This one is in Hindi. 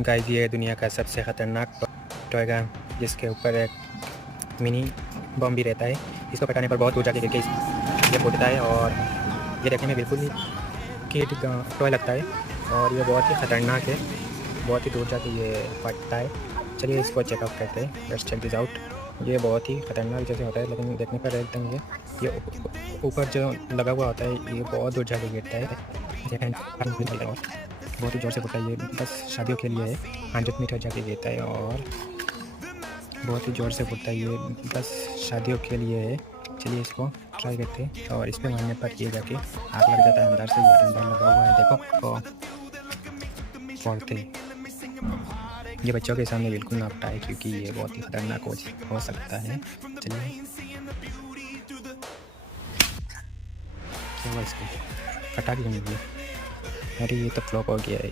गाइस ये दुनिया का सबसे ख़तरनाक टॉय गन, जिसके ऊपर एक मिनी बम भी रहता है। इसको फटाने पर बहुत दूर जाके गिर के ये फूटता है और ये देखने में बिल्कुल ही किड टॉय लगता है और ये बहुत ही ख़तरनाक है। बहुत ही दूर जाके ये फटता है। चलिए इसको चेकआउट करते हैं। Let's check this out. ये बहुत ही ख़तरनाक जैसे होता है, लेकिन देखने पर एकदम ये ऊपर जो लगा हुआ होता है ये बहुत दूर जाके गिरता है और बहुत ही ज़ोर से फूटता है। ये बस शादियों के लिए है। 100 मीटर जाके गिरता है और बहुत ही ज़ोर से फूटता है। ये बस शादियों के लिए है। चलिए इसको ट्राई करते हैं और इस पे मारने पर ये जाके आग लग जाता है अंदर से। ये अंदर लगा हुआ है, देखो। और फोड़ते ये बच्चों के सामने बिल्कुल ना फटाए, क्योंकि ये बहुत ही ख़तरनाक हो सकता है। चलिए क्या हुआ, इसको फटा क्यों नहीं दिया? अरे ये तो फ्लॉप हो गया है।